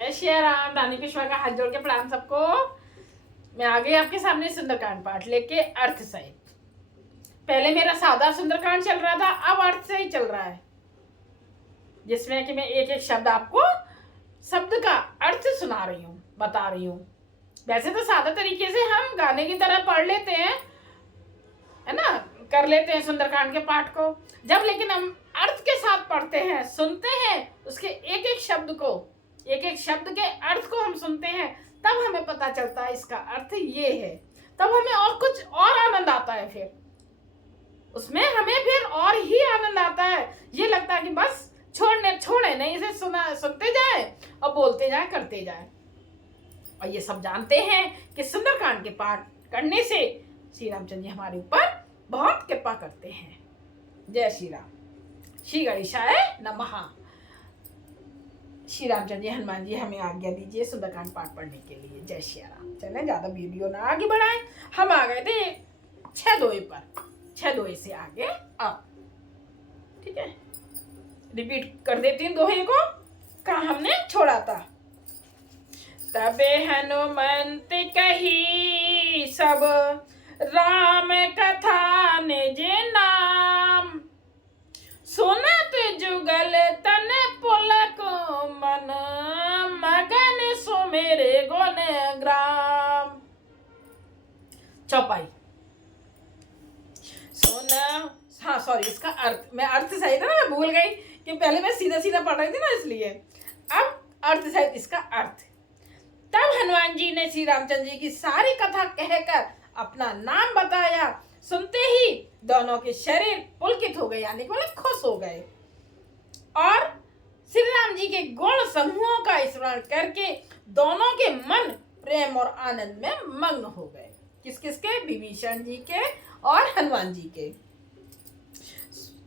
जय श्री राम। रानी पेशवा का हाथ जोड़ के प्रणाम सबको। मैं आ गई आपके सामने सुंदरकांड पाठ लेके अर्थ सहित। पहले मेरा सादा सुंदरकांड चल रहा था, अब अर्थ सहित चल रहा है, जिसमें कि मैं एक एक शब्द आपको शब्द का अर्थ सुना रही हूँ, बता रही हूँ। वैसे तो सादा तरीके से हम गाने की तरह पढ़ लेते हैं, है ना, कर लेते हैं सुंदरकांड के पाठ को। जब लेकिन हम अर्थ के साथ पढ़ते हैं, सुनते हैं, उसके एक एक शब्द को, एक एक शब्द के अर्थ को हम सुनते हैं, तब हमें पता चलता है इसका अर्थ ये है। तब हमें और कुछ और आनंद आता है, फिर उसमें हमें फिर और ही आनंद आता है। ये लगता है कि बस छोड़े नहीं, इसे सुनते जाए और बोलते जाए, करते जाए। और ये सब जानते हैं कि सुंदरकांड के पाठ करने से श्री रामचंद्र जी हमारे ऊपर बहुत कृपा करते हैं। जय श्री राम। श्री गणेशाय नमः। श्री रामचंद्र जी, हनुमान जी हमें आज्ञा दीजिए सुंदरकांड पाठ पढ़ने के लिए। जय श्री राम। चले ज्यादा वीडियो ना आगे बढ़ाएं। हम आ गए थे 6 दोहे पर, 6 दोहे से आगे अब ठीक है, रिपीट कर देती हूँ दोहे को, कहाँ हमने छोड़ा था। तबे हनुमंत कही सब राम कथा निज नाम, सुनत जुगल तन पुलक मन, मगन सुमेरे गुण ग्राम। चौपाई सुन, हाँ सॉरी, इसका अर्थ, मैं अर्थ सही था ना, मैं भूल गई कि पहले मैं सीधा सीधा पढ़ रही थी ना, इसलिए अब अर्थ सहित इसका अर्थ। तब हनुमान जी ने श्री रामचंद्र जी की सारी कथा कहकर अपना नाम बताया। सुनते ही दोनों के शरीर पुलकित हो गए, यानी कि मतलब खुश हो गए, और श्री राम जी के गुण समूहों का स्मरण करके दोनों के मन प्रेम और आनंद में मग्न हो गए। किस किस के? विभीषण जी के और हनुमान जी के।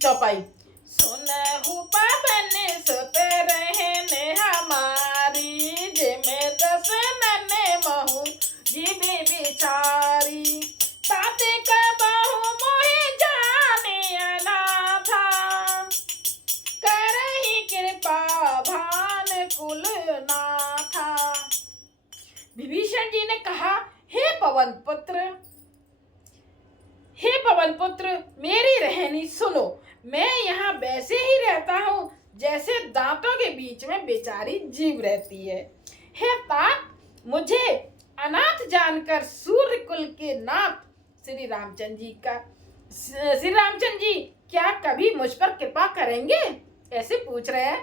चौपाई सुनहु पवन सुत रहने हमारी, जिमे दस नन्हे महु जिमे बिचारी, ताते कबहु मोहि जाने अनाथा, करहि कृपा भान कुल नाथा। विभीषण जी ने कहा, हे पवन पुत्र, मेरी रहनी सुनो। मैं यहाँ वैसे ही रहता हूँ जैसे दांतों के बीच में बेचारी जीव रहती है। हे तात, मुझे अनाथ जानकर सूर्य कुल के नाथ श्री रामचंद्र जी क्या कभी मुझ पर कृपा करेंगे? ऐसे पूछ रहे हैं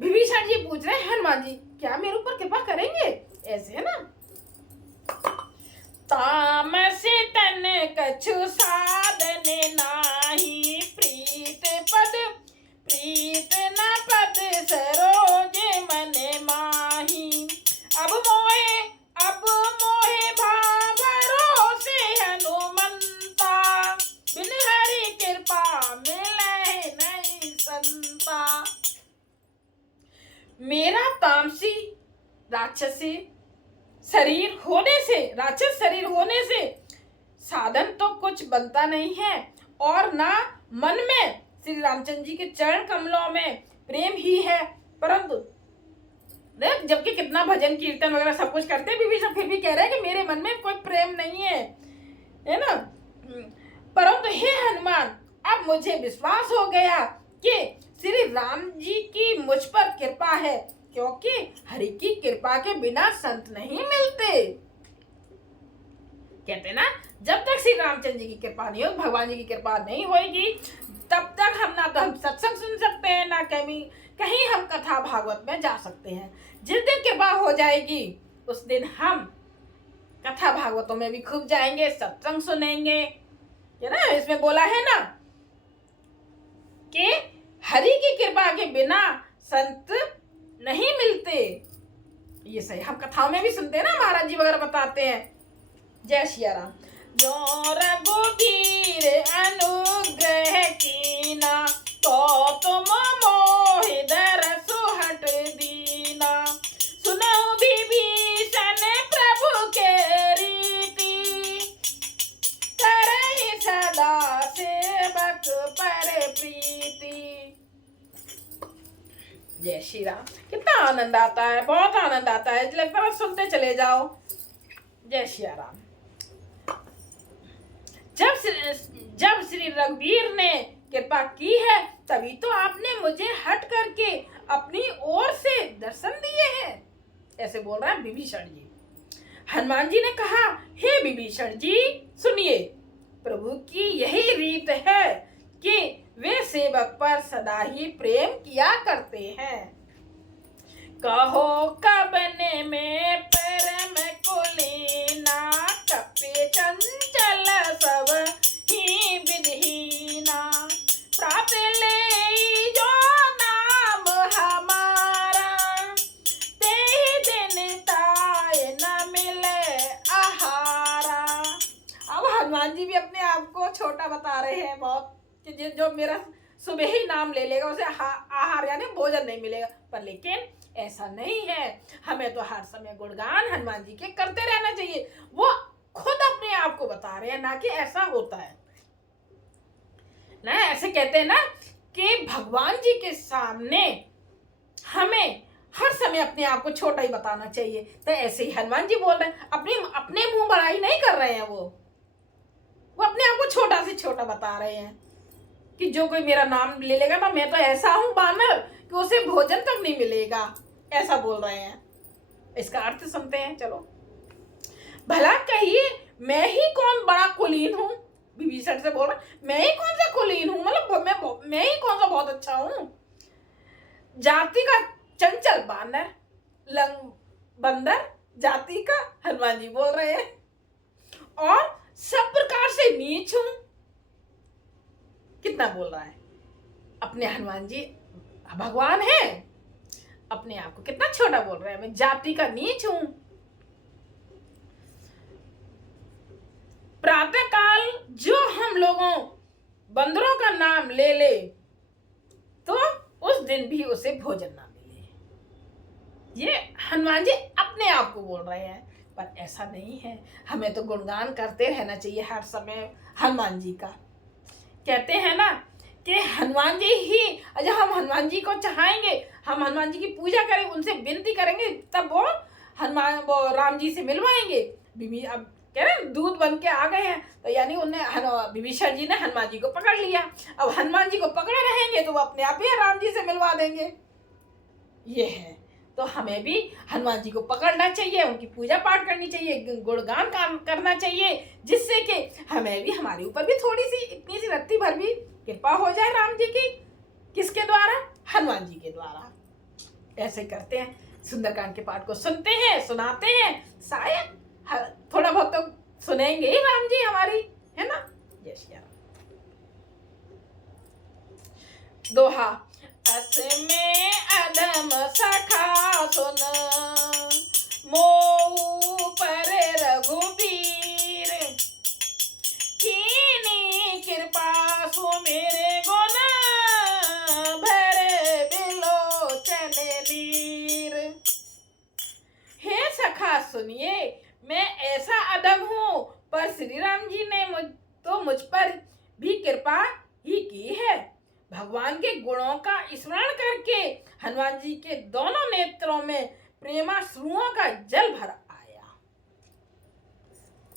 विभीषण जी, पूछ रहे हैं हनुमान जी, क्या मेरे ऊपर कृपा करेंगे? ऐसे है ना। तामस तन कछु साधन नाही, प्रीत न पद सरोज मन माही, अब मोहे भरोसे हनुमंता, बिन हरि कृपा मिले नहीं संता। मेरा तामसी राक्षस शरीर होने से साधन तो कुछ बनता नहीं है, और ना मन में श्री रामचंद्र जी के चरण कमलों में प्रेम ही है। परंतु जबकि कितना भजन कीर्तन वगैरह सब कुछ करते हैं, फिर भी कह रहे हैं कि मेरे मन में कोई प्रेम नहीं है ना। परंतु हे हनुमान, अब मुझे विश्वास हो गया कि श्री राम जी की मुझ पर कृपा है, क्योंकि हरि की कृपा के बिना संत नहीं मिलते। कहते ना, जब तक श्री रामचंद्र जी की कृपा नहीं होगी, भगवान जी की कृपा नहीं होगी, तब तक हम ना तो हम सत्संग सुन सकते हैं, ना कहीं हम कथा भागवत में जा सकते हैं। जिस दिन कृपा हो जाएगी उस दिन हम कथा भागवतों में भी खूब जाएंगे, सत्संग सुनेंगे, है ना। इसमें बोला है ना कि हरि की कृपा के बिना संत नहीं मिलते। ये सही, हम कथाओं में भी सुनते हैं ना, महाराज जी वगैरह बताते हैं। जय श्री राम। जो रघुवीर अनुग्रह कीना, तो तुम मोहि दरसु हट दीना, सुनऊ विभीषण प्रभु के रीति, करहि सदा सेवक पर प्रीति। जय श्री राम। कितना आनंद आता है, बहुत आनंद आता है, लगता है सुनते चले जाओ। जय सिया राम। जब श्री रघुवीर ने कृपा की है तभी तो आपने मुझे हट करके अपनी ओर से दर्शन दिए हैं, ऐसे बोल रहा है विभीषण जी। हनुमान जी ने कहा, हे विभीषण जी सुनिए, प्रभु की यही रीत है कि वे सेवक पर सदा ही प्रेम किया करते हैं। कहो कबने में परम कुलीना, कपे चंचल सब ही विधहीना, प्राप्त ले जो नाम हमारा, ते दिन ताय न मिले आहारा। अब हनुमान जी भी अपने आप को छोटा बता रहे हैं बहुत, कि जो मेरा सुबह ही नाम ले लेगा उसे आहार यानी भोजन नहीं मिलेगा। पर लेकिन ऐसा नहीं है, हमें तो हर समय गुणगान हनुमान जी के करते रहना चाहिए। वो खुद अपने आप को बता रहे हैं, ना कि ऐसा होता है ना, ऐसे कहते हैं ना कि भगवान जी के सामने हमें हर समय अपने आप को छोटा ही बताना चाहिए। तो ऐसे ही हनुमान जी बोल रहे हैं, अपने मुंह बड़ाई नहीं कर रहे हैं, वो अपने आप को छोटा से छोटा बता रहे हैं कि जो कोई मेरा नाम ले लेगा ना, मैं तो ऐसा हूं बानर कि उसे भोजन तक नहीं मिलेगा, ऐसा बोल रहे हैं। इसका अर्थ सुनते हैं, चलो। भला कहिए मैं ही कौन बड़ा कुलीन हूं, विभीषण से बोल रहा, मैं ही कौन सा कुलीन हूं, मतलब मैं ही कौन सा बहुत अच्छा हूं। जाति का चंचल बानर, बंदर जाति का हनुमान जी बोल रहे हैं, और सब प्रकार से नीच हूं। कितना बोल रहा है, अपने हनुमान जी भगवान है, अपने आप को कितना छोटा बोल रहे हैं, मैं जाति का नीच हूं। प्रातः काल जो हम लोगों बंदरों का नाम ले ले तो उस दिन भी उसे भोजन ना मिले। ये हनुमान जी अपने आप को बोल रहे हैं, पर ऐसा नहीं है। हमें तो गुणगान करते रहना चाहिए हर समय हनुमान जी का। कहते हैं ना कि हनुमान जी ही, जब हम हनुमान जी को चाहेंगे, हम हनुमान जी की पूजा करेंगे, उनसे विनती करेंगे, तब वो राम जी से मिलवाएंगे। अब कह रहे दूध बन के आ गए हैं, तो यानी उन्हें विभीषण जी ने हनुमान जी को पकड़ लिया। अब हनुमान जी को पकड़े रहेंगे तो वो अपने आप ही राम जी से मिलवा देंगे। ये है, तो हमें भी हनुमान जी को पकड़ना चाहिए, उनकी पूजा पाठ करनी चाहिए, गुणगान करना चाहिए, जिससे कि हमें भी, हमारे ऊपर भी थोड़ी सी, इतनी सी रत्ती भर भी कृपा हो जाए राम जी की। किसके द्वारा? हनुमान जी के द्वारा। ऐसे करते हैं, सुंदरकांड के पाठ को सुनते हैं, सुनाते हैं, शायद थोड़ा बहुत तो सुनेंगे ही राम जी हमारी, है ना। जय श्री राम। दोहा। असमें अधम सखा सुन, मोहु पर रघुबीर, कीनी कृपा सुमिर गुण, भरे बिलोचन नीर। हे सखा सुनिए, मैं ऐसा अधम हूं, पर श्री राम जी ने मुझ पर भी कृपा ही की है। भगवान के गुणों का स्मरण करके हनुमान जी के दोनों नेत्रों में प्रेमाश्रुओं का जल भर आया,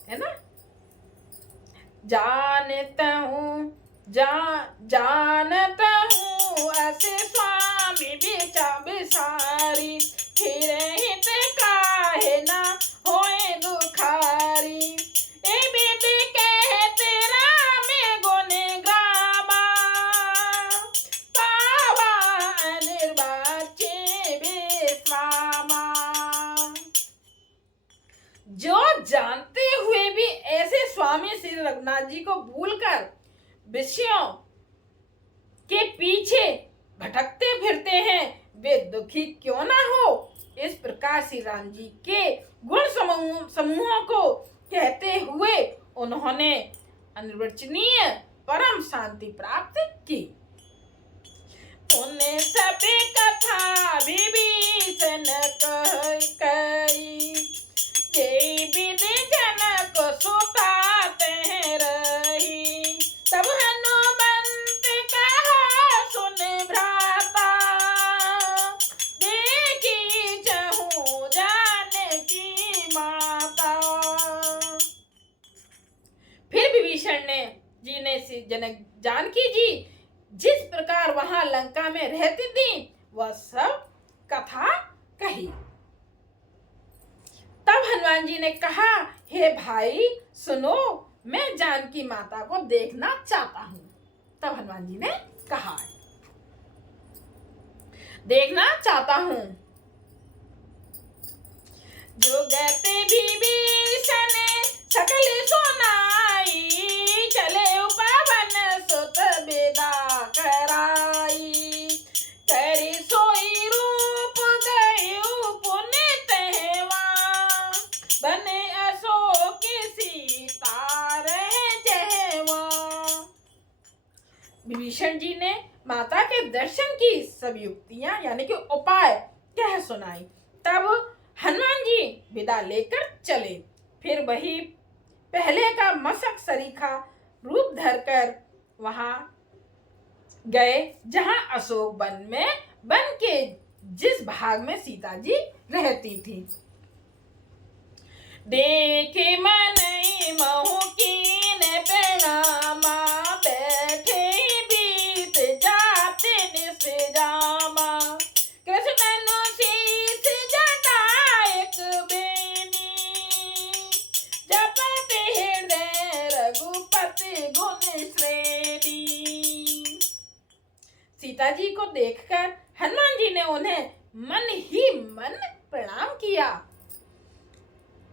है ना। जानता हूँ ऐसे स्वामी बिसारी, फिर हित काहे ना होए दुखारी। ए बेद कहते राम गुण गावा, पावा अनिर्वाच्य विश्रामा। जो जानते हुए भी ऐसे स्वामी श्री रघुनाथ जी को भूलकर विषयों के पीछे भटकते फिरते हैं, वे दुखी क्यों ना हो। इस प्रकार श्री राम जी के गुण समूहों को कहते हुए उन्होंने अनिर्वचनीय परम शांति प्राप्त की। उन्हें सभी कथा विभीषण कही, जय विद जनक सुताते रही। तब हनुमंत कहा सुन भ्राता, देखी चहु जा जी ने जानकी जी जिस प्रकार वहां लंका में रहती थी वह सब कथा कही। तब हनुमान जी ने कहा, हे भाई सुनो, मैं जानकी माता को देखना चाहता हूं। तब हनुमान जी ने कहा, देखना चाहता हूं। जो गते विभीषण सकल सुनाई, चले उपवन सुत विदा कराई। करि सोई रूप गयो पुनीत हेवा, बने अशोक सीता रहे जहवा। विभीषण जी ने माता के दर्शन की सब युक्तियां यानी कि उपाय कह सुनाई। तब हनुमान जी विदा लेकर चले। फिर वही पहले का मशक सरीखा रूप धरकर वहां गए जहां अशोक वन के जिस भाग में सीता जी रहती थी। देखे मन महु कीन प्रणामा, बैठे बीत जाते निस जामा। कृष्ण शीस जटायक बेनी, जपत हृदय रघुपति गुण श्रेणी। सीता जी को देखकर हनुमान जी ने उन्हें मन ही मन प्रणाम किया।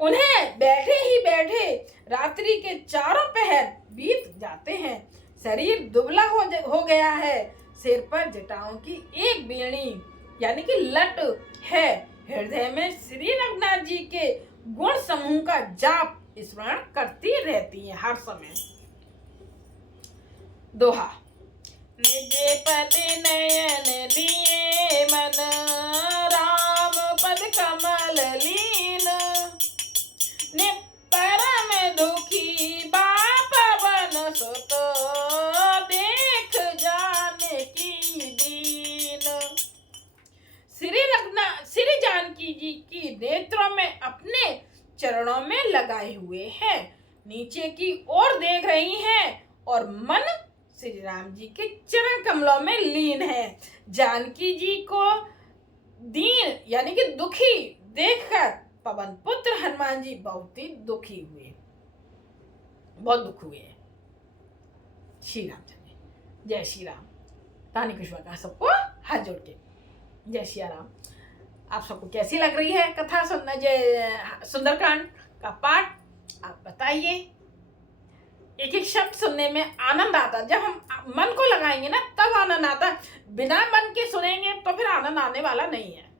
उन्हें बैठे ही बैठे रात्रि के चारों पहर बीत जाते हैं। शरीर दुबला हो गया है। सिर पर जटाओं की एक बेणी यानी कि लट है। हृदय में श्री रघुनाथ जी के गुण समूह का जाप स्मरण करती रहती है हर समय। दोहा। निज पद नयन दिए मन, राम पद कमल लीन। ने परम दुखी बाप बन सुत, देख जाने की दीन। श्री जानकी जी की नेत्रों में अपने चरणों में लगाए हुए हैं, नीचे की ओर देख रही हैं और मन श्री राम जी के चरण कमलों में लीन है। जानकी जी को दीन यानी कि दुखी देखकर पवन पुत्र हनुमान जी बहुत ही दुखी हुए, बहुत दुख हुए। श्री राम चंद्र, जय श्री राम। तानी कुशवा का सबको हाथ जोड़ के जय श्री राम। आप सबको कैसी लग रही है कथा सुनना, जय सुंदरकांड का पाठ आप बताइए। एक एक शब्द सुनने में आनंद आता। जब हम मन को लगाएंगे ना तब आनंद आता। बिना मन के सुनेंगे तो फिर आनंद आने वाला नहीं है।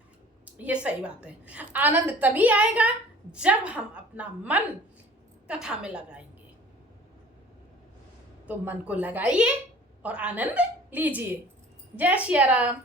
ये सही बात है। आनंद तभी आएगा जब हम अपना मन कथा में लगाएंगे। तो मन को लगाइए और आनंद लीजिए। जय श्री राम।